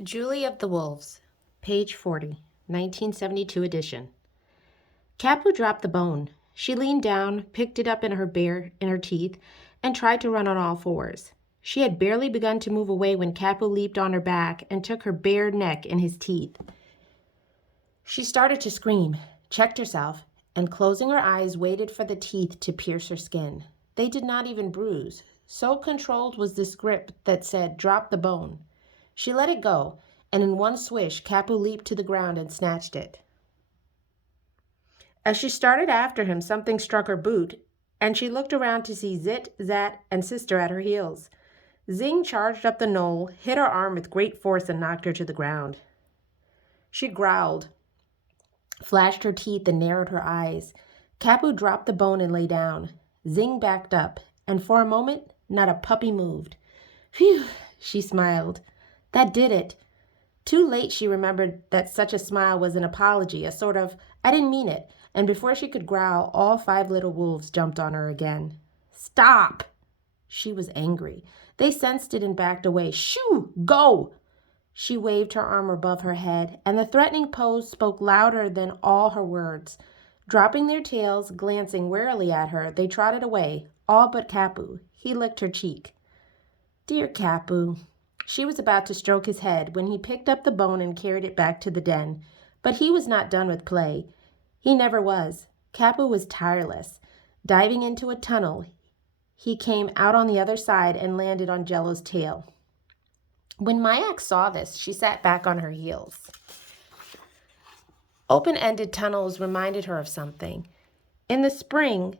Julie of the Wolves, page 40, 1972 edition. Kapu dropped the bone. She leaned down, picked it up in her teeth, and tried to run on all fours. She had barely begun to move away when Kapu leaped on her back and took her bare neck in his teeth. She started to scream, checked herself, and closing her eyes, waited for the teeth to pierce her skin. They did not even bruise. So controlled was this grip that said, "Drop the bone." She let it go, and in one swish, Kapu leaped to the ground and snatched it. As she started after him, something struck her boot, and she looked around to see Zit, Zat, and Sister at her heels. Zing charged up the knoll, hit her arm with great force, and knocked her to the ground. She growled, flashed her teeth, and narrowed her eyes. Kapu dropped the bone and lay down. Zing backed up, and for a moment, not a puppy moved. "Phew," she smiled. That did it. Too late she remembered that such a smile was an apology, a sort of, "I didn't mean it," and before she could growl, all 5 little wolves jumped on her again. "Stop!" She was angry. They sensed it and backed away. "Shoo! Go!" She waved her arm above her head, and the threatening pose spoke louder than all her words. Dropping their tails, glancing warily at her, they trotted away, all but Kapu. He licked her cheek. "Dear Kapu." She was about to stroke his head when he picked up the bone and carried it back to the den. But he was not done with play. He never was. Kapu was tireless. Diving into a tunnel, he came out on the other side and landed on Jello's tail. When Mayak saw this, she sat back on her heels. Open-ended tunnels reminded her of something. In the spring,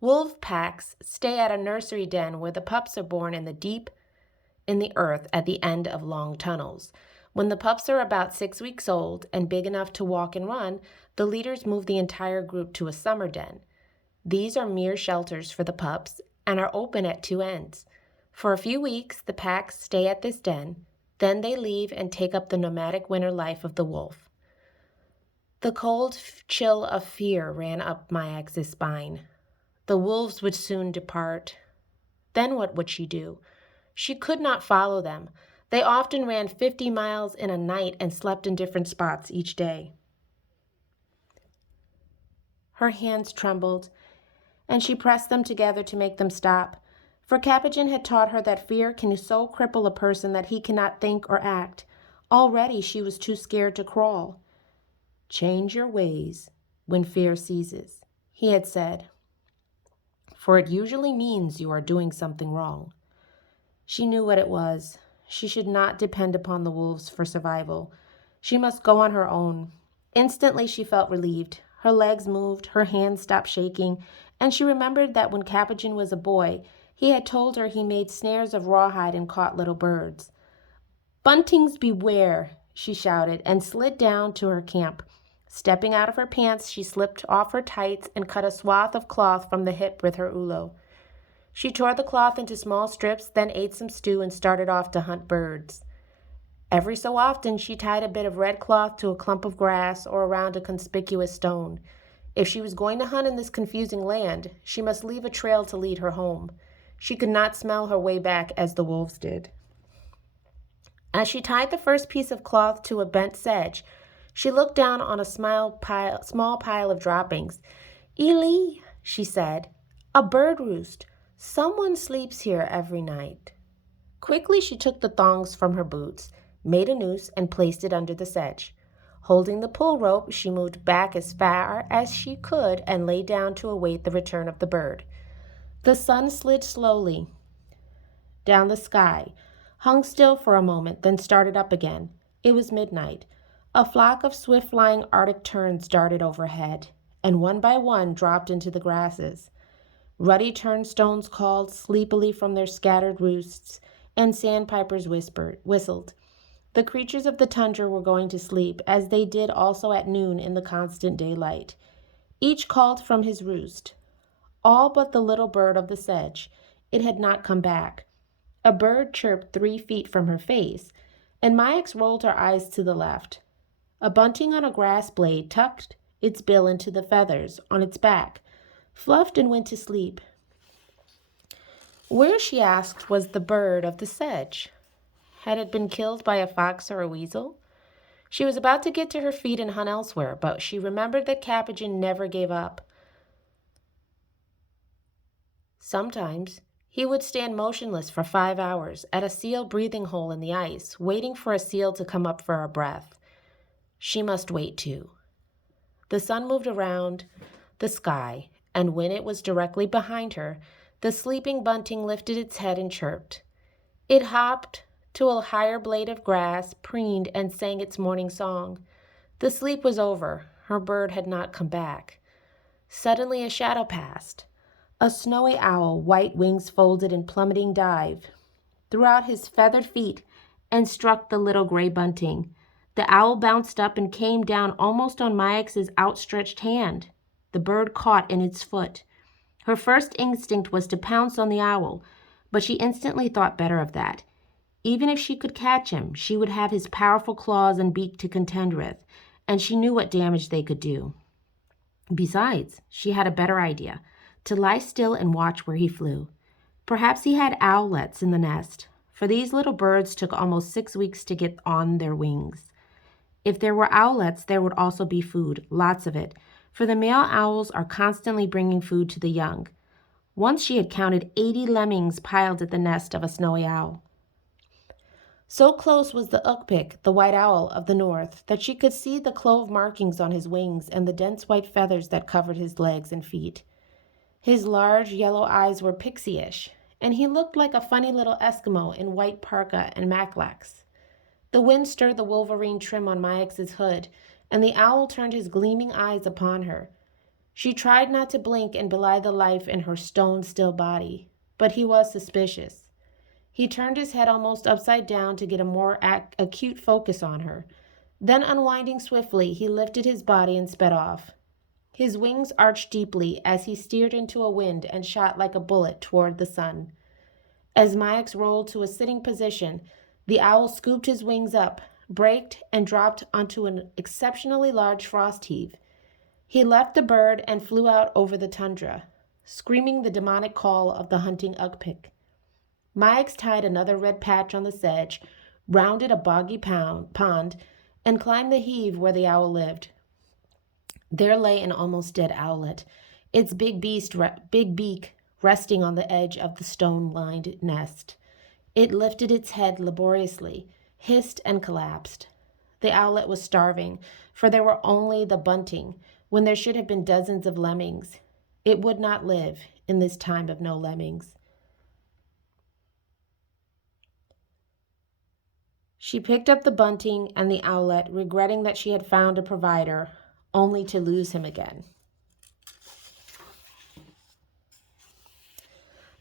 wolf packs stay at a nursery den where the pups are born in the earth at the end of long tunnels. When the pups are about 6 weeks old and big enough to walk and run, the leaders move the entire group to a summer den. These are mere shelters for the pups and are open at 2 ends. For a few weeks, the packs stay at this den. Then they leave and take up the nomadic winter life of the wolf. The cold chill of fear ran up Mayak's spine. The wolves would soon depart. Then what would she do? She could not follow them. They often ran 50 miles in a night and slept in different spots each day. Her hands trembled, and she pressed them together to make them stop. For Capuchin had taught her that fear can so cripple a person that he cannot think or act. Already she was too scared to crawl. "Change your ways when fear seizes," he had said, "for it usually means you are doing something wrong." She knew what it was. She should not depend upon the wolves for survival. She must go on her own. Instantly she felt relieved. Her legs moved, her hands stopped shaking, and she remembered that when Capuchin was a boy, he had told her he made snares of rawhide and caught little birds. "Buntings beware!" she shouted, and slid down to her camp. Stepping out of her pants, she slipped off her tights and cut a swath of cloth from the hip with her ulo. She tore the cloth into small strips, then ate some stew and started off to hunt birds. Every so often, she tied a bit of red cloth to a clump of grass or around a conspicuous stone. If she was going to hunt in this confusing land, she must leave a trail to lead her home. She could not smell her way back as the wolves did. As she tied the first piece of cloth to a bent sedge, she looked down on a small pile of droppings. "Eli," she said, "a bird roost. Someone sleeps here every night." Quickly she took the thongs from her boots, made a noose, and placed it under the sedge. Holding the pull rope, she moved back as far as she could and lay down to await the return of the bird. The sun slid slowly down the sky, hung still for a moment, then started up again. It was midnight. A flock of swift-flying Arctic terns darted overhead, and one by one dropped into the grasses. Ruddy turnstones called sleepily from their scattered roosts, and sandpipers whistled. The creatures of the tundra were going to sleep, as they did also at noon in the constant daylight. Each called from his roost. All but the little bird of the sedge. It had not come back. A bird chirped 3 feet from her face, and Mayax rolled her eyes to the left. A bunting on a grass blade tucked its bill into the feathers on its back, fluffed and went to sleep. Where, she asked, was the bird of the sedge? Had it been killed by a fox or a weasel? She was about to get to her feet and hunt elsewhere, but she remembered that Capuchin never gave up. Sometimes he would stand motionless for 5 hours at a seal breathing hole in the ice, waiting for a seal to come up for a breath. She must wait too. The sun moved around the sky, and when it was directly behind her, the sleeping bunting lifted its head and chirped. It hopped to a higher blade of grass, preened, and sang its morning song. The sleep was over. Her bird had not come back. Suddenly a shadow passed. A snowy owl, white wings folded in plummeting dive, threw out his feathered feet and struck the little gray bunting. The owl bounced up and came down almost on Mayax's outstretched hand. The bird caught in its foot. Her first instinct was to pounce on the owl, but she instantly thought better of that. Even if she could catch him, she would have his powerful claws and beak to contend with, and she knew what damage they could do. Besides, she had a better idea, to lie still and watch where he flew. Perhaps he had owlets in the nest, for these little birds took almost 6 weeks to get on their wings. If there were owlets, there would also be food, lots of it, for the male owls are constantly bringing food to the young. Once she had counted 80 lemmings piled at the nest of a snowy owl. So close was the ukpik, the white owl of the north, that she could see the clove markings on his wings and the dense white feathers that covered his legs and feet. His large yellow eyes were pixie-ish, and he looked like a funny little Eskimo in white parka and maklax. The wind stirred the wolverine trim on Mayax's hood, and the owl turned his gleaming eyes upon her. She tried not to blink and belie the life in her stone-still body, but he was suspicious. He turned his head almost upside down to get a more acute focus on her. Then, unwinding swiftly, he lifted his body and sped off. His wings arched deeply as he steered into a wind and shot like a bullet toward the sun. As Mayax rolled to a sitting position, the owl scooped his wings up, braked, and dropped onto an exceptionally large frost heave. He left the bird and flew out over the tundra, screaming the demonic call of the hunting ukpik. Mayax tied another red patch on the sedge, rounded a boggy pond, and climbed the heave where the owl lived. There lay an almost dead owlet, its big beak resting on the edge of the stone-lined nest. It lifted its head laboriously, hissed, and collapsed. The owlet was starving, for there were only the bunting, when there should have been dozens of lemmings. It would not live in this time of no lemmings. She picked up the bunting and the owlet, regretting that she had found a provider, only to lose him again.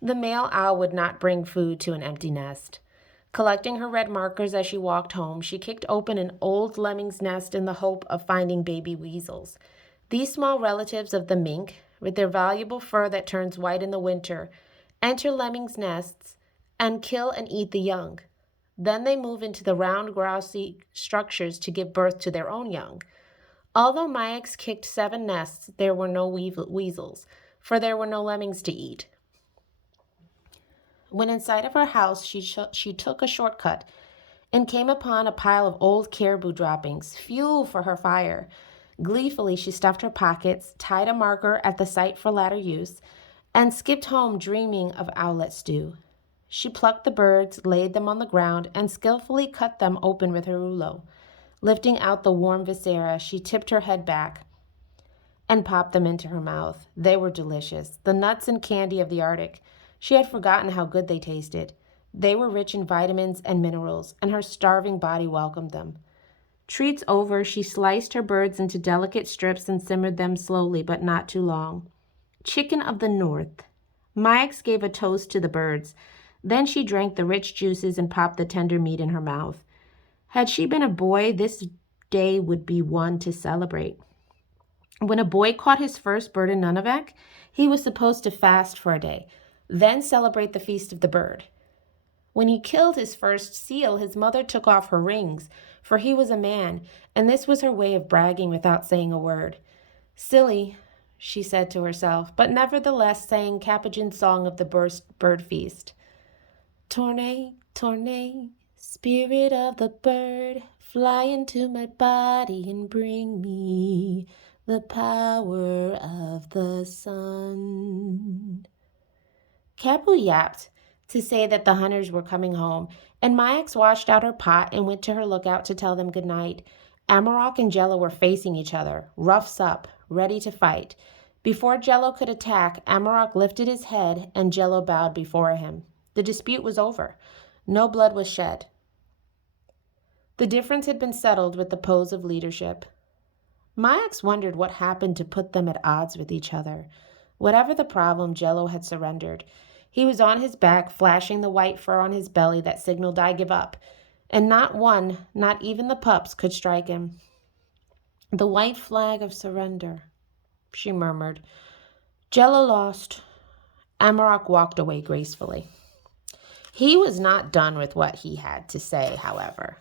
The male owl would not bring food to an empty nest. Collecting her red markers as she walked home, she kicked open an old lemming's nest in the hope of finding baby weasels. These small relatives of the mink, with their valuable fur that turns white in the winter, enter lemmings' nests and kill and eat the young. Then they move into the round, grassy structures to give birth to their own young. Although Mayax kicked 7 nests, there were no weasels, for there were no lemmings to eat. When in sight of her house, she took a shortcut and came upon a pile of old caribou droppings, fuel for her fire. Gleefully, she stuffed her pockets, tied a marker at the site for latter use, and skipped home dreaming of owlet stew. She plucked the birds, laid them on the ground, and skillfully cut them open with her rouleau. Lifting out the warm viscera, she tipped her head back and popped them into her mouth. They were delicious, the nuts and candy of the Arctic. She had forgotten how good they tasted. They were rich in vitamins and minerals, and her starving body welcomed them. Treats over, she sliced her birds into delicate strips and simmered them slowly, but not too long. Chicken of the North. Mayax gave a toast to the birds. Then she drank the rich juices and popped the tender meat in her mouth. Had she been a boy, this day would be one to celebrate. When a boy caught his first bird in Nunavik, he was supposed to fast for a day, then celebrate the feast of the bird. When he killed his first seal, his mother took off her rings, for he was a man, and this was her way of bragging without saying a word. Silly, she said to herself, but nevertheless sang Capuchin's song of the bird feast. Tournay, tournay, Spirit of the bird, fly into my body and bring me the power of the sun. Kapu yapped to say that the hunters were coming home, and Mayaks washed out her pot and went to her lookout to tell them good night. Amoroq and Jello were facing each other, ruffs up, ready to fight. Before Jello could attack, Amoroq lifted his head and Jello bowed before him. The dispute was over. No blood was shed. The difference had been settled with the pose of leadership. Mayaks wondered what happened to put them at odds with each other. Whatever the problem, Jello had surrendered. He was on his back, flashing the white fur on his belly that signaled I give up, and not one, not even the pups, could strike him. The white flag of surrender, she murmured. Jello lost. Amoroq walked away gracefully. He was not done with what he had to say, however.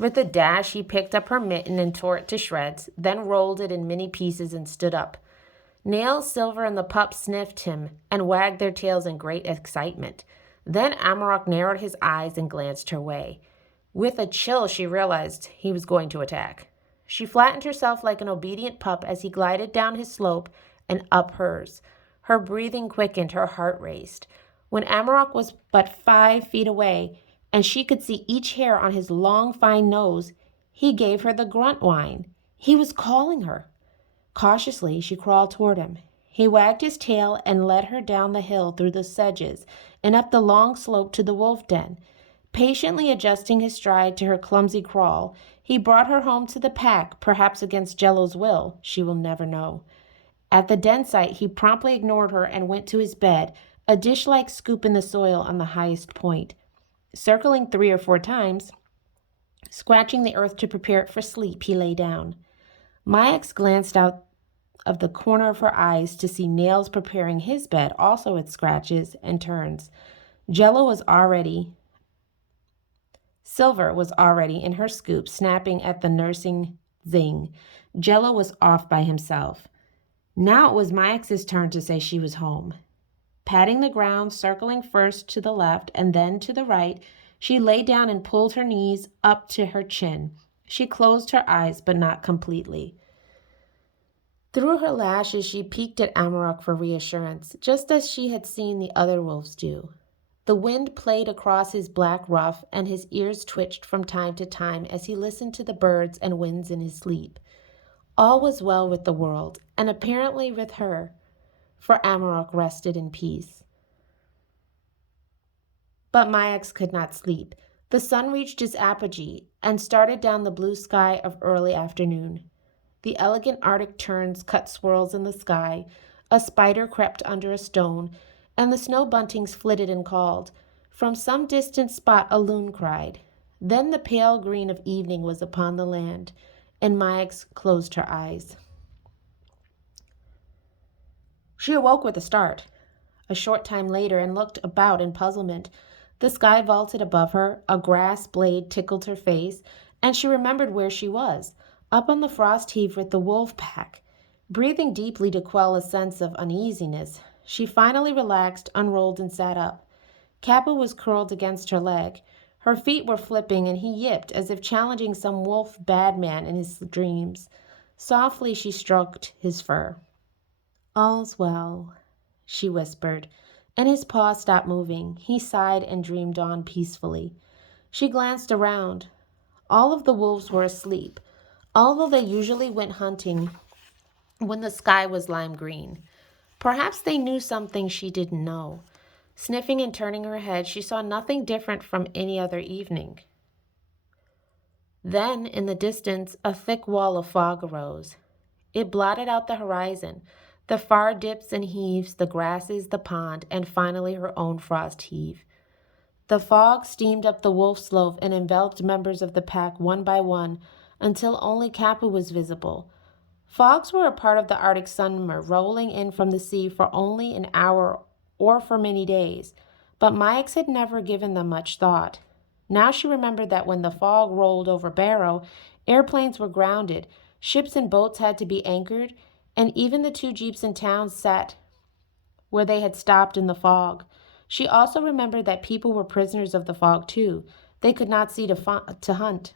With a dash, he picked up her mitten and tore it to shreds, then rolled it in many pieces and stood up. Nails, Silver, and the pup sniffed him and wagged their tails in great excitement. Then Amoroq narrowed his eyes and glanced her way. With a chill, she realized he was going to attack. She flattened herself like an obedient pup as he glided down his slope and up hers. Her breathing quickened, her heart raced. When Amoroq was but 5 feet away, and she could see each hair on his long, fine nose, he gave her the grunt whine. He was calling her. Cautiously, she crawled toward him. He wagged his tail and led her down the hill through the sedges and up the long slope to the wolf den. Patiently adjusting his stride to her clumsy crawl, he brought her home to the pack, perhaps against Jello's will. She will never know. At the den site, he promptly ignored her and went to his bed, a dish-like scoop in the soil on the highest point. Circling 3 or 4 times, scratching the earth to prepare it for sleep, he lay down. Mayaks glanced out of the corner of her eyes to see Nails preparing his bed, also with scratches and turns. Silver was already in her scoop, snapping at the nursing zing. Jello was off by himself. Now it was Mayaks' turn to say she was home. Patting the ground, circling first to the left and then to the right, she lay down and pulled her knees up to her chin. She closed her eyes, but not completely. Through her lashes, she peeked at Amoroq for reassurance, just as she had seen the other wolves do. The wind played across his black ruff, and his ears twitched from time to time as he listened to the birds and winds in his sleep. All was well with the world, and apparently with her, for Amoroq rested in peace. But Mayaks could not sleep. The sun reached its apogee and started down the blue sky of early afternoon. The elegant Arctic terns cut swirls in the sky, a spider crept under a stone, and the snow buntings flitted and called. From some distant spot a loon cried. Then the pale green of evening was upon the land, and Mayaks closed her eyes. She awoke with a start, a short time later, and looked about in puzzlement. The sky vaulted above her, a grass blade tickled her face, and she remembered where she was, up on the frost heave with the wolf pack. Breathing deeply to quell a sense of uneasiness, she finally relaxed, unrolled, and sat up. Kappa was curled against her leg. Her feet were flipping, and he yipped as if challenging some wolf bad man in his dreams. Softly she stroked his fur. "All's well," she whispered, and his paw stopped moving. He sighed and dreamed on peacefully. She glanced around. All of the wolves were asleep, although they usually went hunting when the sky was lime green. Perhaps they knew something she didn't know. Sniffing and turning her head, she saw nothing different from any other evening. Then, in the distance, a thick wall of fog arose. It blotted out the horizon, the far dips and heaves, the grasses, the pond, and finally her own frost heave. The fog steamed up the wolf slope and enveloped members of the pack one by one until only Kappa was visible. Fogs were a part of the Arctic summer, rolling in from the sea for only an hour or for many days, but Mayaks had never given them much thought. Now she remembered that when the fog rolled over Barrow, airplanes were grounded, ships and boats had to be anchored, and even the 2 jeeps in town sat where they had stopped in the fog. She also remembered that people were prisoners of the fog too. they could not see to hunt.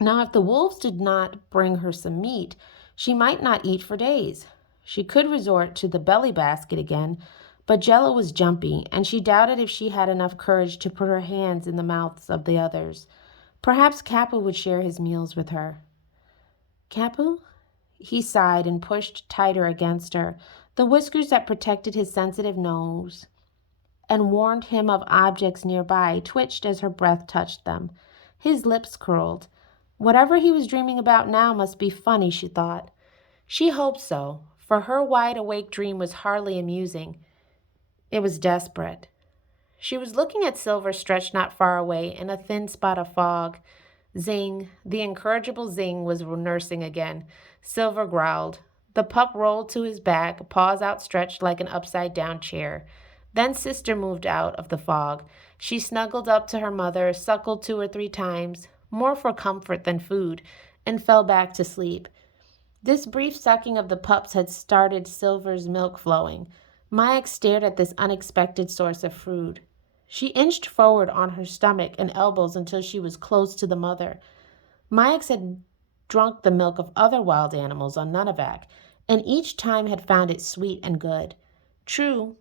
Now, if the wolves did not bring her some meat, she might not eat for days. She could resort to the belly basket again, but Jella was jumpy, and she doubted if she had enough courage to put her hands in the mouths of the others. Perhaps Kapu would share his meals with her. Kapu? He sighed and pushed tighter against her. The whiskers that protected his sensitive nose and warned him of objects nearby twitched as her breath touched them. His lips curled. Whatever he was dreaming about now must be funny, she thought. She hoped so, for her wide-awake dream was hardly amusing. It was desperate. She was looking at Silver stretched not far away in a thin spot of fog. Zing, the incorrigible Zing, was nursing again. Silver growled. The pup rolled to his back, paws outstretched like an upside-down chair. Then Sister moved out of the fog. She snuggled up to her mother, suckled 2 or 3 times, more for comfort than food, and fell back to sleep. This brief sucking of the pups had started Silver's milk flowing. Mayak stared at this unexpected source of food. She inched forward on her stomach and elbows until she was close to the mother. Mayak had drunk the milk of other wild animals on Nunavak, and each time had found it sweet and good. True,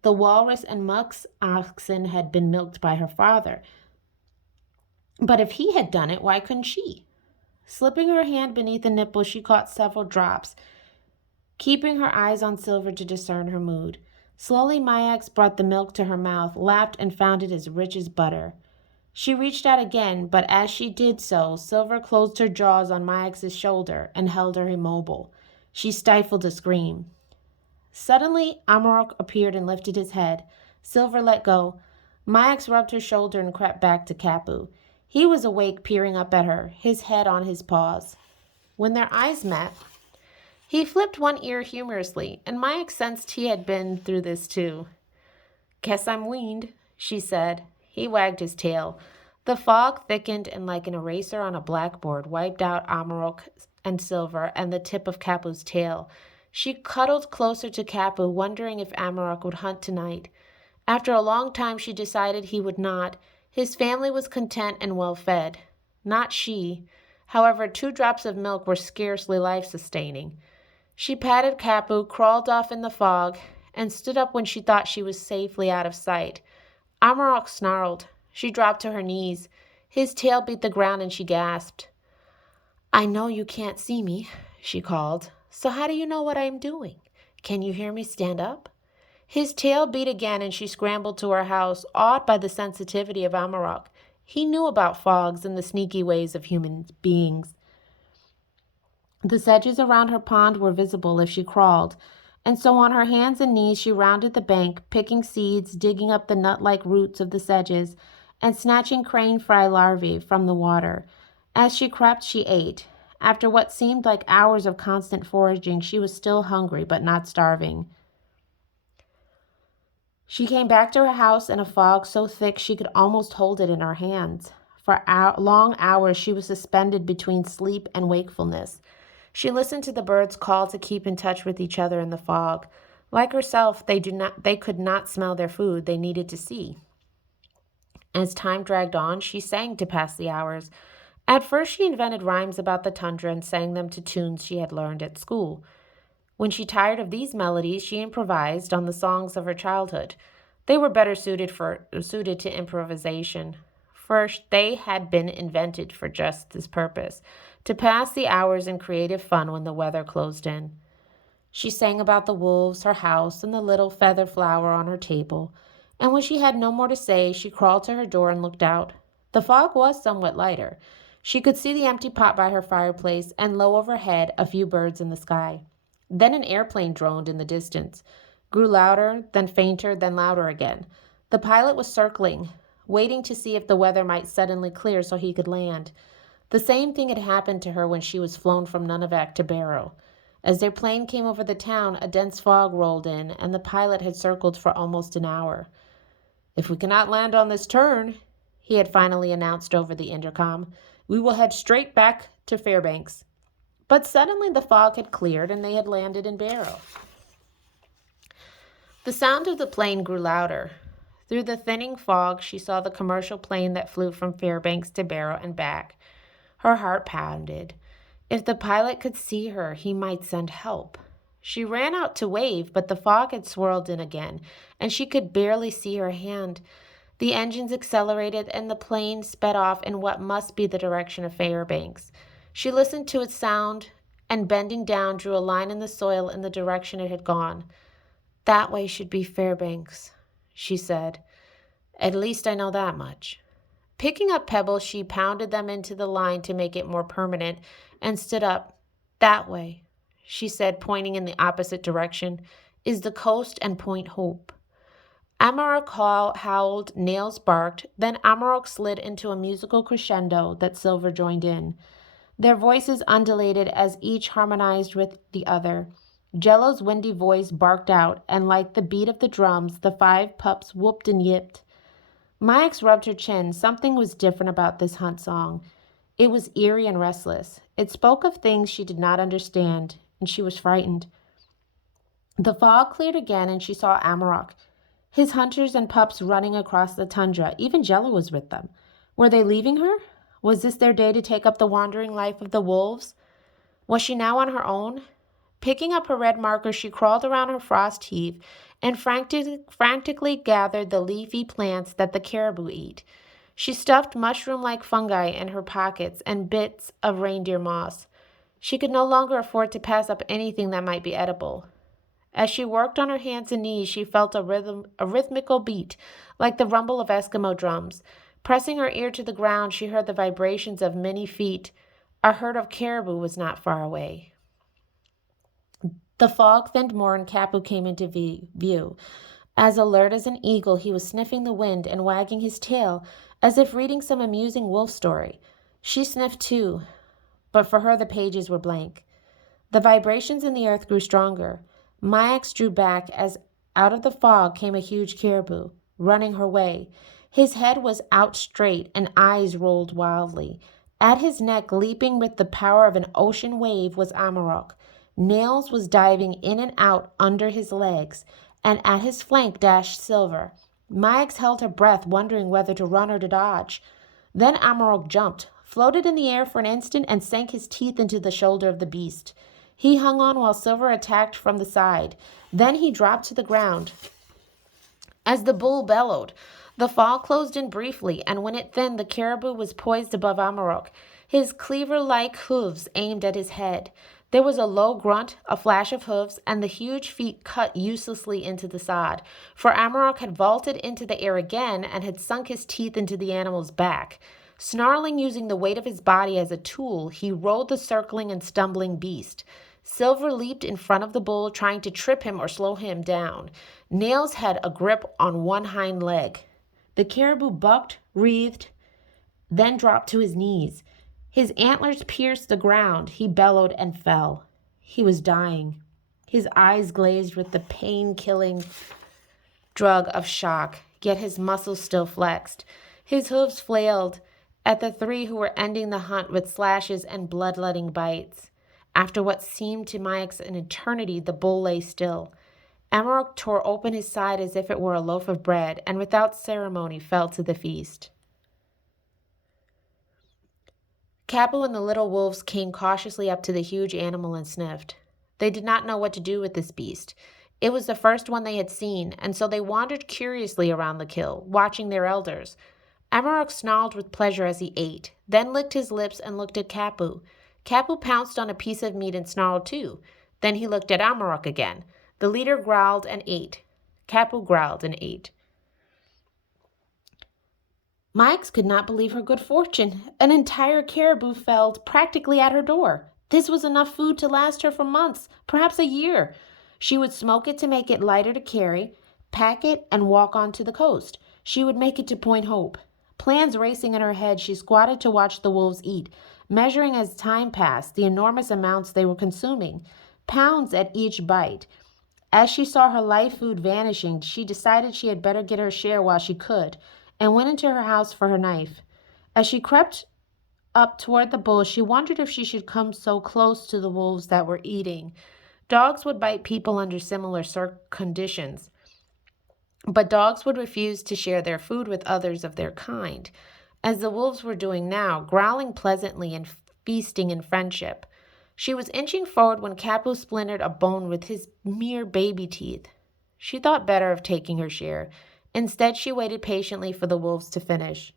the walrus and musk oxen had been milked by her father. But if he had done it, why couldn't she? Slipping her hand beneath the nipple, she caught several drops, keeping her eyes on Silver to discern her mood. Slowly, Mayax brought the milk to her mouth, lapped, and found it as rich as butter. She reached out again, but as she did so, Silver closed her jaws on Mayax's shoulder and held her immobile. She stifled a scream. Suddenly, Amoroq appeared and lifted his head. Silver let go. Mayax rubbed her shoulder and crept back to Kapu. He was awake, peering up at her, his head on his paws. When their eyes met, he flipped one ear humorously, and Mayax sensed he had been through this too. "Guess I'm weaned," she said. He wagged his tail. The fog thickened and like an eraser on a blackboard wiped out Amoroq and Silver and the tip of Kapu's tail. She cuddled closer to Kapu, wondering if Amoroq would hunt tonight. After a long time she decided he would not. His family was content and well fed. Not she. However, 2 drops of milk were scarcely life-sustaining. She patted Kapu, crawled off in the fog, and stood up when she thought she was safely out of sight. Amoroq snarled. She dropped to her knees. His tail beat the ground and she gasped. "I know you can't see me," she called. "So how do you know what I am doing? Can you hear me stand up?" His tail beat again and she scrambled to her house, awed by the sensitivity of Amoroq. He knew about fogs and the sneaky ways of human beings. The sedges around her pond were visible if she crawled, and so on her hands and knees she rounded the bank, picking seeds, digging up the nut-like roots of the sedges, and snatching crane fry larvae from the water. As she crept, she ate. After what seemed like hours of constant foraging, she was still hungry, but not starving. She came back to her house in a fog so thick she could almost hold it in her hands. For long hours she was suspended between sleep and wakefulness. She listened to the birds call to keep in touch with each other in the fog. Like herself, they could not smell their food, they needed to see. As time dragged on, she sang to pass the hours. At first she invented rhymes about the tundra and sang them to tunes she had learned at school. When she tired of these melodies, she improvised on the songs of her childhood. They were better suited to improvisation. First, they had been invented for just this purpose, to pass the hours in creative fun when the weather closed in. She sang about the wolves, her house, and the little feather flower on her table, and when she had no more to say, she crawled to her door and looked out. The fog was somewhat lighter. She could see the empty pot by her fireplace, and low overhead, a few birds in the sky. Then an airplane droned in the distance, grew louder, then fainter, then louder again. The pilot was circling, waiting to see if the weather might suddenly clear so he could land. The same thing had happened to her when she was flown from Nunavak to Barrow. As their plane came over the town, a dense fog rolled in, and the pilot had circled for almost an hour. "If we cannot land on this turn," he had finally announced over the intercom, "we will head straight back to Fairbanks." But suddenly the fog had cleared and they had landed in Barrow. The sound of the plane grew louder. Through the thinning fog, she saw the commercial plane that flew from Fairbanks to Barrow and back. Her heart pounded. If the pilot could see her, he might send help. She ran out to wave, but the fog had swirled in again, and she could barely see her hand. The engines accelerated, and the plane sped off in what must be the direction of Fairbanks. She listened to its sound, and bending down, drew a line in the soil in the direction it had gone. "That way should be Fairbanks," she said. "At least I know that much." Picking up pebbles, she pounded them into the line to make it more permanent and stood up. "That way," she said, pointing in the opposite direction, "is the coast and Point Hope." Amoroq howled, nails barked, then Amoroq slid into a musical crescendo that Silver joined in. Their voices undulated as each harmonized with the other. Jello's windy voice barked out, and like the beat of the drums, the 5 pups whooped and yipped. Mayax rubbed her chin. Something was different about this hunt song. It was eerie and restless. It spoke of things she did not understand, and she was frightened. The fog cleared again, and she saw Amoroq, his hunters and pups running across the tundra. Even Jello was with them. Were they leaving her? Was this their day to take up the wandering life of the wolves? Was she now on her own? Picking up her red marker, she crawled around her frost heap and frantically gathered the leafy plants that the caribou eat. She stuffed mushroom-like fungi in her pockets and bits of reindeer moss. She could no longer afford to pass up anything that might be edible. As she worked on her hands and knees, she felt a rhythmical beat, like the rumble of Eskimo drums. Pressing her ear to the ground, she heard the vibrations of many feet. A herd of caribou was not far away. The fog thinned more, and Kapu came into view. As alert as an eagle, he was sniffing the wind and wagging his tail, as if reading some amusing wolf story. She sniffed too, but for her the pages were blank. The vibrations in the earth grew stronger. Mayax drew back as out of the fog came a huge caribou, running her way. His head was out straight and eyes rolled wildly. At his neck, leaping with the power of an ocean wave, was Amoroq. Nails was diving in and out under his legs, and at his flank dashed Silver. Mayax held her breath, wondering whether to run or to dodge. Then Amoroq jumped, floated in the air for an instant, and sank his teeth into the shoulder of the beast. He hung on while Silver attacked from the side. Then he dropped to the ground. As the bull bellowed, the fog closed in briefly, and when it thinned, the caribou was poised above Amoroq, his cleaver-like hooves aimed at his head. There was a low grunt, a flash of hooves, and the huge feet cut uselessly into the sod, for Amoroq had vaulted into the air again and had sunk his teeth into the animal's back. Snarling, using the weight of his body as a tool, he rode the circling and stumbling beast. Silver leaped in front of the bull, trying to trip him or slow him down. Nails had a grip on one hind leg. The caribou bucked, writhed, then dropped to his knees. His antlers pierced the ground. He bellowed and fell. He was dying. His eyes glazed with the pain-killing drug of shock, yet his muscles still flexed. His hooves flailed at the 3 who were ending the hunt with slashes and bloodletting bites. After what seemed to Mayax an eternity, the bull lay still. Amoroq tore open his side as if it were a loaf of bread, and without ceremony fell to the feast. Kapu and the little wolves came cautiously up to the huge animal and sniffed. They did not know what to do with this beast. It was the first one they had seen, and so they wandered curiously around the kill, watching their elders. Amoroq snarled with pleasure as he ate, then licked his lips and looked at Kapu. Kapu pounced on a piece of meat and snarled too. Then he looked at Amoroq again. The leader growled and ate. Kapu growled and ate. Mayax could not believe her good fortune. An entire caribou felled practically at her door. This was enough food to last her for months, perhaps a year. She would smoke it to make it lighter to carry, pack it, and walk on to the coast. She would make it to Point Hope. Plans racing in her head, she squatted to watch the wolves eat, measuring as time passed the enormous amounts they were consuming, pounds at each bite. As she saw her life food vanishing, she decided she had better get her share while she could, and went into her house for her knife. As she crept up toward the bull, she wondered if she should come so close to the wolves that were eating. Dogs would bite people under similar conditions. But dogs would refuse to share their food with others of their kind, as the wolves were doing now, growling pleasantly and feasting in friendship. She was inching forward when Kapu splintered a bone with his mere baby teeth. She thought better of taking her share. Instead, she waited patiently for the wolves to finish.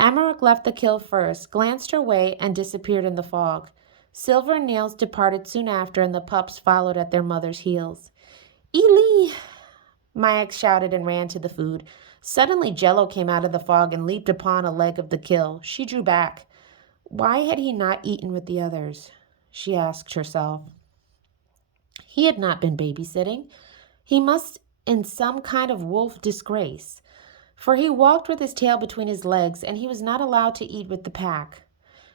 Amoroq left the kill first, glanced her way, and disappeared in the fog. Silver and Nails departed soon after, and the pups followed at their mother's heels. Eli! Mayak shouted and ran to the food. Suddenly, Jello came out of the fog and leaped upon a leg of the kill. She drew back. Why had he not eaten with the others? She asked herself. He had not been babysitting. He must in some kind of wolf disgrace, for he walked with his tail between his legs, and he was not allowed to eat with the pack.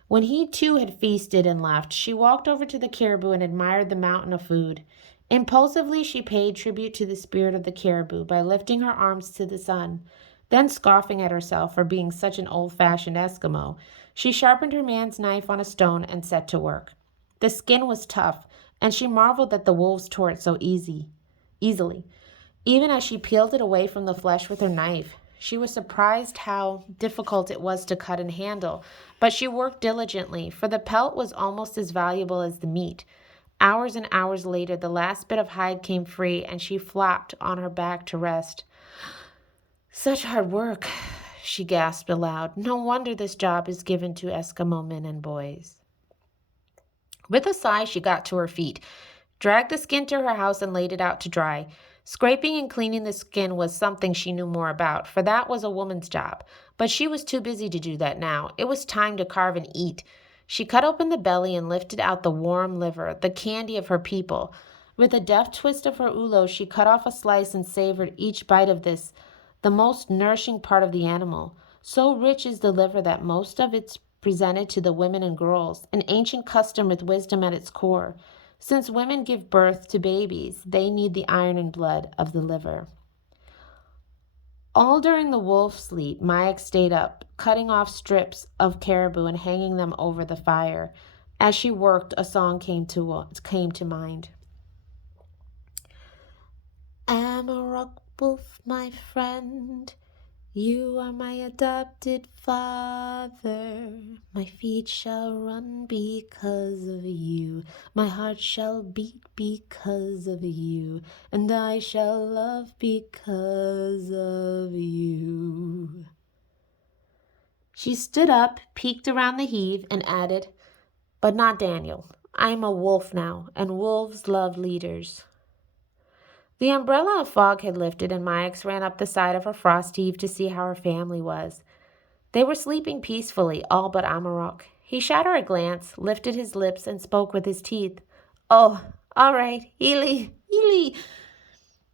When he too had feasted and left, she walked over to the caribou and admired the mountain of food. Impulsively, she paid tribute to the spirit of the caribou by lifting her arms to the sun. Then, scoffing at herself for being such an old-fashioned Eskimo, she sharpened her man's knife on a stone and set to work. The skin was tough, and she marveled that the wolves tore it so easily. Even as she peeled it away from the flesh with her knife, she was surprised how difficult it was to cut and handle, but she worked diligently, for the pelt was almost as valuable as the meat. Hours and hours later, the last bit of hide came free, and she flopped on her back to rest. Such hard work, she gasped aloud. No wonder this job is given to Eskimo men and boys. With a sigh, she got to her feet, dragged the skin to her house, and laid it out to dry. Scraping and cleaning the skin was something she knew more about, for that was a woman's job. But she was too busy to do that now. It was time to carve and eat. She cut open the belly and lifted out the warm liver, the candy of her people. With a deft twist of her ulo, she cut off a slice and savored each bite of this, the most nourishing part of the animal. So rich is the liver that most of it's presented to the women and girls, an ancient custom with wisdom at its core. Since women give birth to babies, they need the iron and blood of the liver. All during the wolf sleep, Mayak stayed up, cutting off strips of caribou and hanging them over the fire. As she worked, a song came to mind. Amoroq wolf, my friend, you are my adopted father. My feet shall run because of you. My heart shall beat because of you. And I shall love because of you. She stood up, peeked around the heave, and added, But not Daniel. I am a wolf now, and wolves love leaders. The umbrella of fog had lifted, and Mayax ran up the side of her frost heave to see how her family was. They were sleeping peacefully, all but Amoroq. He shot her a glance, lifted his lips, and spoke with his teeth. Oh, all right, Eli.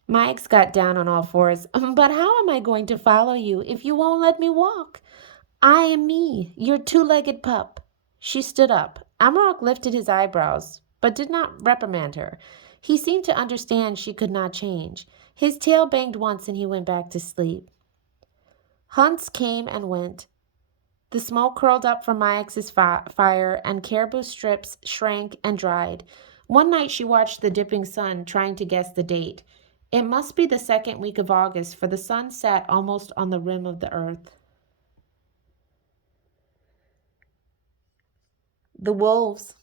Mayax got down on all fours. But how am I going to follow you if you won't let me walk? I am me, your two-legged pup. She stood up. Amoroq lifted his eyebrows, but did not reprimand her. He seemed to understand she could not change. His tail banged once, and he went back to sleep. Hunts came and went. The smoke curled up from Mayax's fire, and caribou strips shrank and dried. One night she watched the dipping sun, trying to guess the date. It must be the second week of August, for the sun sat almost on the rim of the earth. The wolves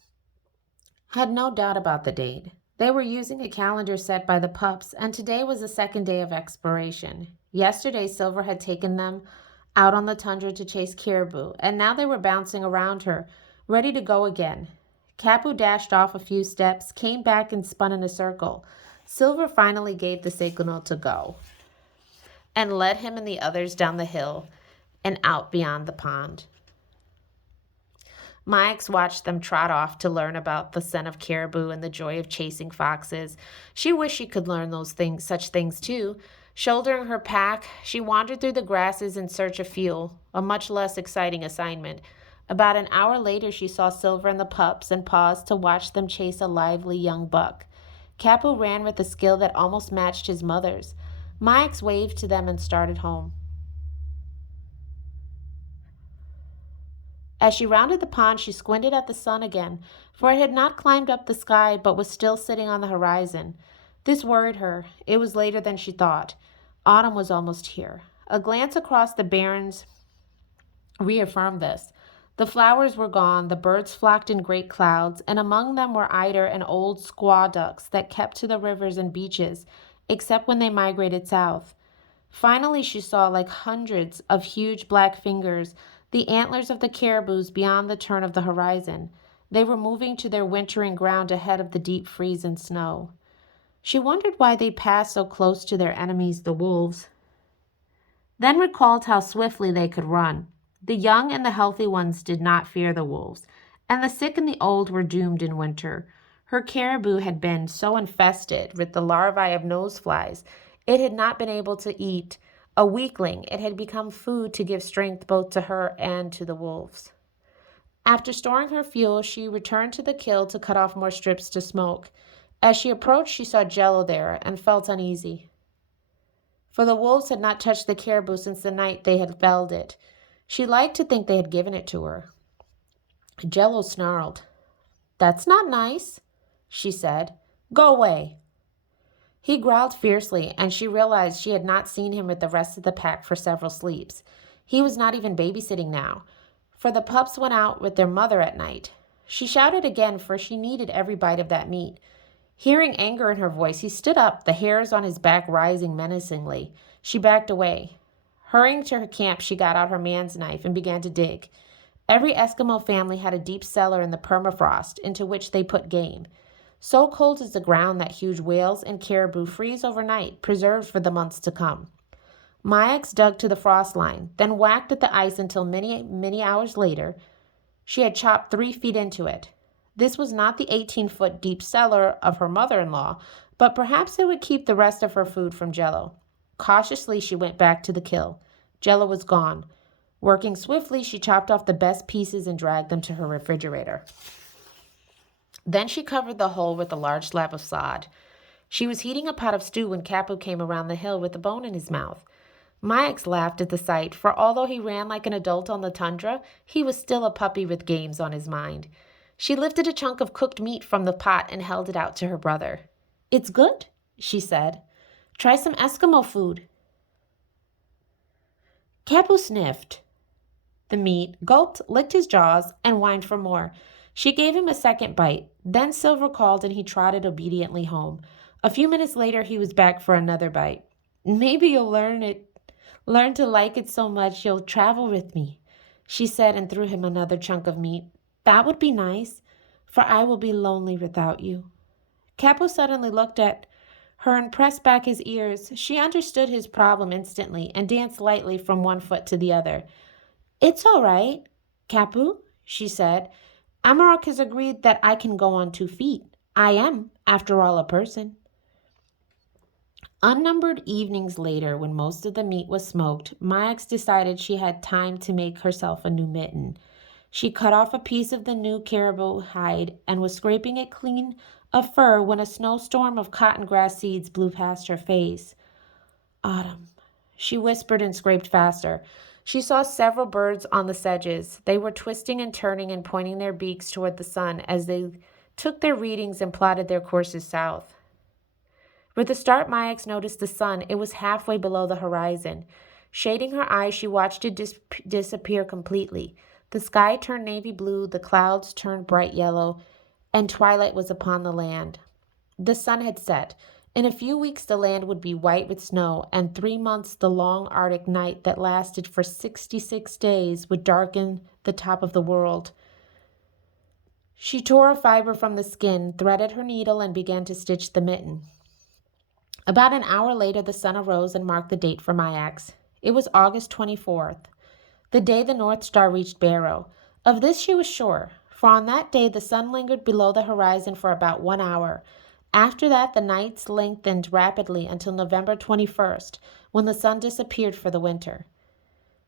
had no doubt about the date. They were using a calendar set by the pups, and today was the second day of expiration. Yesterday, Silver had taken them out on the tundra to chase caribou, and now they were bouncing around her, ready to go again. Kapu dashed off a few steps, came back, and spun in a circle. Silver finally gave the signal to go, and led him and the others down the hill and out beyond the pond. Mayax watched them trot off to learn about the scent of caribou and the joy of chasing foxes. She wished she could learn such things too. Shouldering her pack, she wandered through the grasses in search of fuel, a much less exciting assignment. About an hour later, she saw Silver and the pups and paused to watch them chase a lively young buck. Kapu ran with a skill that almost matched his mother's. Mayax waved to them and started home. As she rounded the pond, she squinted at the sun again, for it had not climbed up the sky but was still sitting on the horizon. This worried her. It was later than she thought. Autumn was almost here. A glance across the barrens reaffirmed this. The flowers were gone, the birds flocked in great clouds, and among them were eider and old squaw ducks that kept to the rivers and beaches, except when they migrated south. Finally, she saw, like hundreds of huge black fingers, the antlers of the caribous beyond the turn of the horizon. They were moving to their wintering ground ahead of the deep freeze and snow. She wondered why they passed so close to their enemies, the wolves, then recalled how swiftly they could run. The young and the healthy ones did not fear the wolves, and the sick and the old were doomed in winter. Her caribou had been so infested with the larvae of noseflies, it had not been able to eat. A weakling, it had become food to give strength both to her and to the wolves. After storing her fuel, she returned to the kill to cut off more strips to smoke. As she approached, she saw Jello there and felt uneasy, for the wolves had not touched the caribou since the night they had felled it. She liked to think they had given it to her. Jello snarled. "That's not nice," she said. "Go away." He growled fiercely, and she realized she had not seen him with the rest of the pack for several sleeps. He was not even babysitting now, for the pups went out with their mother at night. She shouted again, for she needed every bite of that meat. Hearing anger in her voice, he stood up, the hairs on his back rising menacingly. She backed away. Hurrying to her camp, she got out her man's knife and began to dig. Every Eskimo family had a deep cellar in the permafrost into which they put game. So cold is the ground that huge whales and caribou freeze overnight, preserved for the months to come. Mayax dug to the frost line, then whacked at the ice until many hours later, she had chopped 3 feet into it. This was not the 18-foot deep cellar of her mother-in-law, but perhaps it would keep the rest of her food from Jello. Cautiously, she went back to the kill. Jello was gone. Working swiftly, she chopped off the best pieces and dragged them to her refrigerator. Then she covered the hole with a large slab of sod. She was heating a pot of stew when Kapu came around the hill with a bone in his mouth. Mayax laughed at the sight, for although he ran like an adult on the tundra, he was still a puppy with games on his mind. She lifted a chunk of cooked meat from the pot and held it out to her brother. "It's good," she said. "Try some Eskimo food." Kapu sniffed the meat, gulped, licked his jaws, and whined for more. She gave him a second bite. Then Silver called and he trotted obediently home. A few minutes later, he was back for another bite. "Maybe you'll learn to like it so much you'll travel with me," she said, and threw him another chunk of meat. "That would be nice, for I will be lonely without you." Kapu suddenly looked at her and pressed back his ears. She understood his problem instantly and danced lightly from one foot to the other. "It's all right, Kapu," she said. "Amoroq has agreed that I can go on 2 feet. I am, after all, a person." Unnumbered evenings later, when most of the meat was smoked, Mayax decided she had time to make herself a new mitten. She cut off a piece of the new caribou hide and was scraping it clean of fur when a snowstorm of cotton grass seeds blew past her face. "Autumn," she whispered and scraped faster. She saw several birds on the sedges. They were twisting and turning and pointing their beaks toward the sun as they took their readings and plotted their courses south. With the start, Mayax noticed the sun. It was halfway below the horizon. Shading her eyes, she watched it disappear completely. The sky turned navy blue, the clouds turned bright yellow, and twilight was upon the land. The sun had set. In a few weeks, the land would be white with snow, and 3 months the long Arctic night that lasted for 66 days would darken the top of the world. She tore a fiber from the skin, threaded her needle, and began to stitch the mitten. About an hour later, the sun arose and marked the date for Mayax. It was August 24th, the day the North Star reached Barrow. Of this she was sure, for on that day the sun lingered below the horizon for about 1 hour. After that, the nights lengthened rapidly until November 21st, when the sun disappeared for the winter.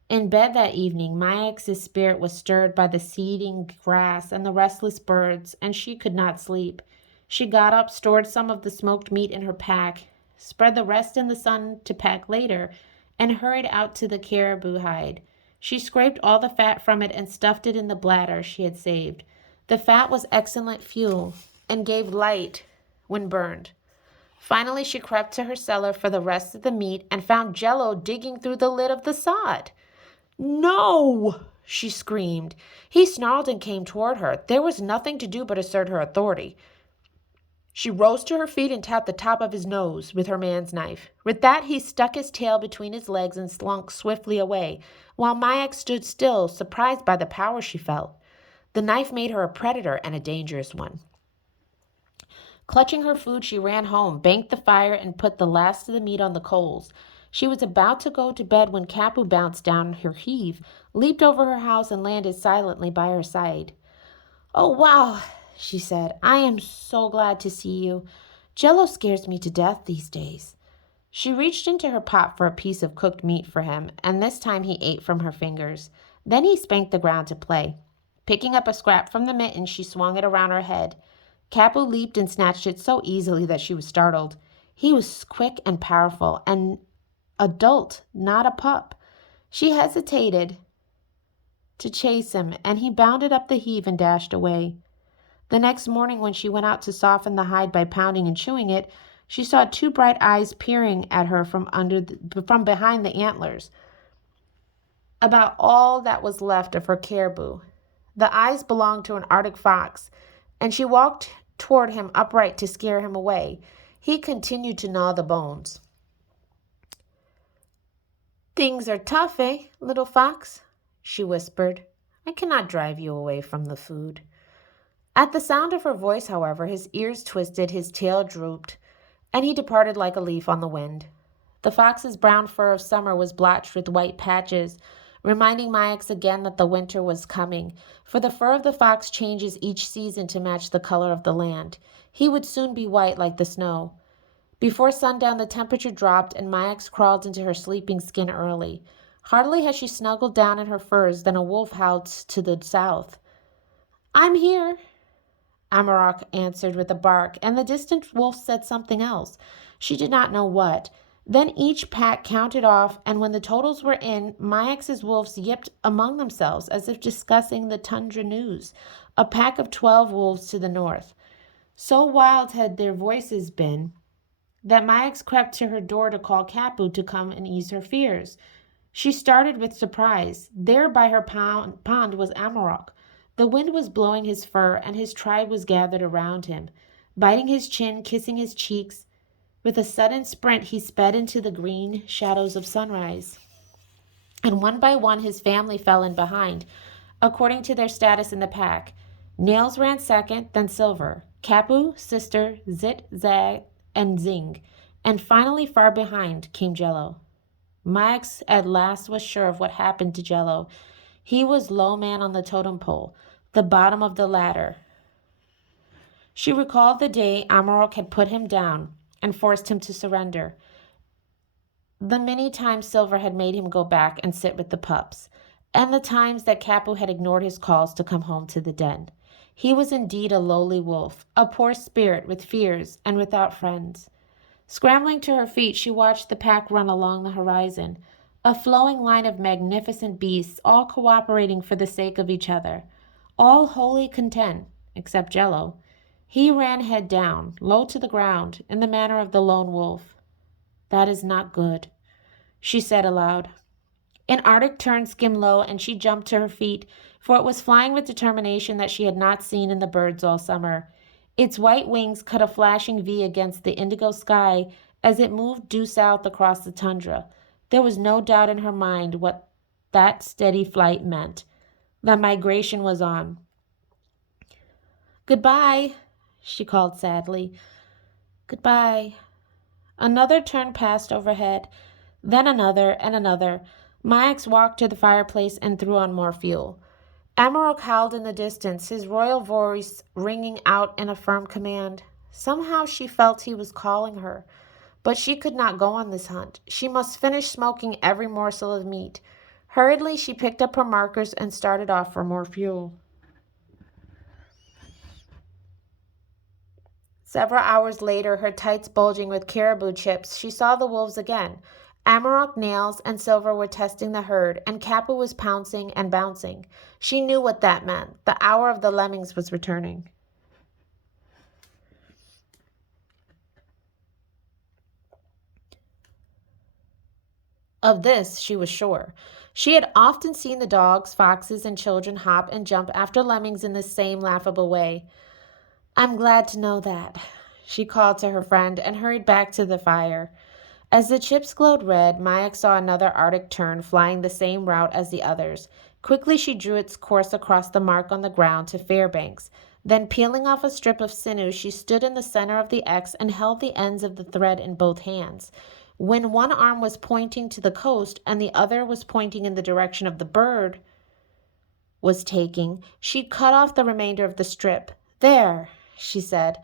In bed that evening, Mayax's spirit was stirred by the seeding grass and the restless birds, and she could not sleep. She got up, stored some of the smoked meat in her pack, spread the rest in the sun to pack later, and hurried out to the caribou hide. She scraped all the fat from it and stuffed it in the bladder she had saved. The fat was excellent fuel and gave light when burned. Finally, she crept to her cellar for the rest of the meat and found Jello digging through the lid of the sod. "No!" she screamed. He snarled and came toward her. There was nothing to do but assert her authority. She rose to her feet and tapped the top of his nose with her man's knife. With that, he stuck his tail between his legs and slunk swiftly away, while Mayak stood still, surprised by the power she felt. The knife made her a predator and a dangerous one. Clutching her food, she ran home, banked the fire, and put the last of the meat on the coals. She was about to go to bed when Kapu bounced down her heave, leaped over her house, and landed silently by her side. "Oh, wow," she said. "I am so glad to see you. Jello scares me to death these days." She reached into her pot for a piece of cooked meat for him, and this time he ate from her fingers. Then he spanked the ground to play. Picking up a scrap from the mitten, she swung it around her head. Kapu leaped and snatched it so easily that she was startled. He was quick and powerful, an adult, not a pup. She hesitated to chase him, and he bounded up the heave and dashed away. The next morning, when she went out to soften the hide by pounding and chewing it, she saw two bright eyes peering at her from behind the antlers, about all that was left of her caribou. The eyes belonged to an Arctic fox, and she walked toward him upright to scare him away. He continued to gnaw the bones. "Things are tough, eh, little fox?" she whispered. "I cannot drive you away from the food." At the sound of her voice, however, his ears twisted, his tail drooped, and he departed like a leaf on the wind. The fox's brown fur of summer was blotched with white patches, reminding Mayax again that the winter was coming, for the fur of the fox changes each season to match the color of the land. He would soon be white like the snow. Before sundown, the temperature dropped, and Mayax crawled into her sleeping skin early. Hardly had she snuggled down in her furs than a wolf howled to the south. "I'm here," Amoroq answered with a bark, and the distant wolf said something else. She did not know what. Then each pack counted off, and when the totals were in, Mayax's wolves yipped among themselves as if discussing the tundra news. A pack of 12 wolves to the north. So wild had their voices been that Mayax crept to her door to call Kapu to come and ease her fears. She started with surprise. There by her pond was Amoroq. The wind was blowing his fur, and his tribe was gathered around him, biting his chin, kissing his cheeks. With a sudden sprint, he sped into the green shadows of sunrise. And one by one, his family fell in behind, according to their status in the pack. Nails ran second, then Silver, Kapu, Sister, Zit, Zag, and Zing, and finally far behind came Jello. Mayax at last was sure of what happened to Jello. He was low man on the totem pole, the bottom of the ladder. She recalled the day Amoroq had put him down and forced him to surrender. The many times Silver had made him go back and sit with the pups, and the times that Kapu had ignored his calls to come home to the den. He was indeed a lowly wolf, a poor spirit with fears and without friends. Scrambling to her feet, she watched the pack run along the horizon, a flowing line of magnificent beasts, all cooperating for the sake of each other, all wholly content, except Jello. He ran head down, low to the ground, in the manner of the lone wolf. "That is not good," she said aloud. An Arctic tern skimmed low, and she jumped to her feet, for it was flying with determination that she had not seen in the birds all summer. Its white wings cut a flashing V against the indigo sky as it moved due south across the tundra. There was no doubt in her mind what that steady flight meant. The migration was on. "Goodbye," she called sadly. "Goodbye." Another tern passed overhead, then another and another. Mayax walked to the fireplace and threw on more fuel. Amoroq howled in the distance, his royal voice ringing out in a firm command. Somehow she felt he was calling her, but she could not go on this hunt. She must finish smoking every morsel of meat. Hurriedly, she picked up her markers and started off for more fuel. Several hours later, her tights bulging with caribou chips, she saw the wolves again. Amoroq, Nails, and Silver were testing the herd, and Kapu was pouncing and bouncing. She knew what that meant. The hour of the lemmings was returning. Of this she was sure. She had often seen the dogs, foxes, and children hop and jump after lemmings in the same laughable way. I'm glad to know that, she called to her friend and hurried back to the fire. As the chips glowed red, Mayak saw another Arctic tern flying the same route as the others. Quickly she drew its course across the mark on the ground to Fairbanks. Then, peeling off a strip of sinew, she stood in the center of the X and held the ends of the thread in both hands. When one arm was pointing to the coast and the other was pointing in the direction of the bird was taking, she cut off the remainder of the strip. There, she said,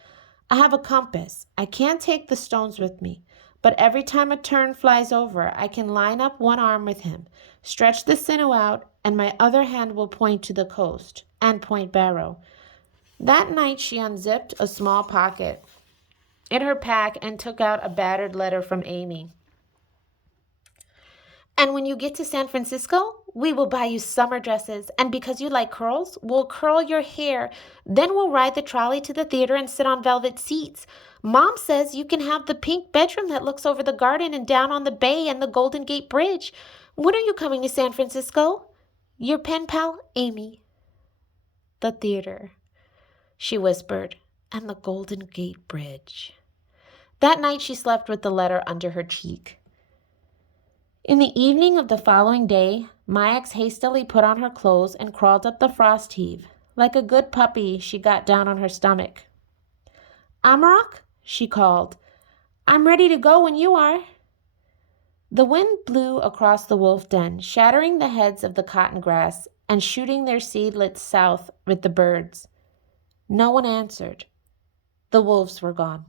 I have a compass. I can't take the stones with me, but every time a tern flies over, I can line up one arm with him, stretch the sinew out, and my other hand will point to the coast and Point Barrow. That night she unzipped a small pocket in her pack and took out a battered letter from Amy. And when you get to San Francisco, we will buy you summer dresses, and because you like curls, we'll curl your hair. Then we'll ride the trolley to the theater and sit on velvet seats. Mom says you can have the pink bedroom that looks over the garden and down on the bay and the Golden Gate Bridge. When are you coming to San Francisco? Your pen pal, Amy. The theater, she whispered, and the Golden Gate Bridge. That night she slept with the letter under her cheek. In the evening of the following day, Mayax hastily put on her clothes and crawled up the frost heave. Like a good puppy, she got down on her stomach. Amoroq, she called, I'm ready to go when you are. The wind blew across the wolf den, shattering the heads of the cotton grass and shooting their seedlets south with the birds. No one answered. The wolves were gone.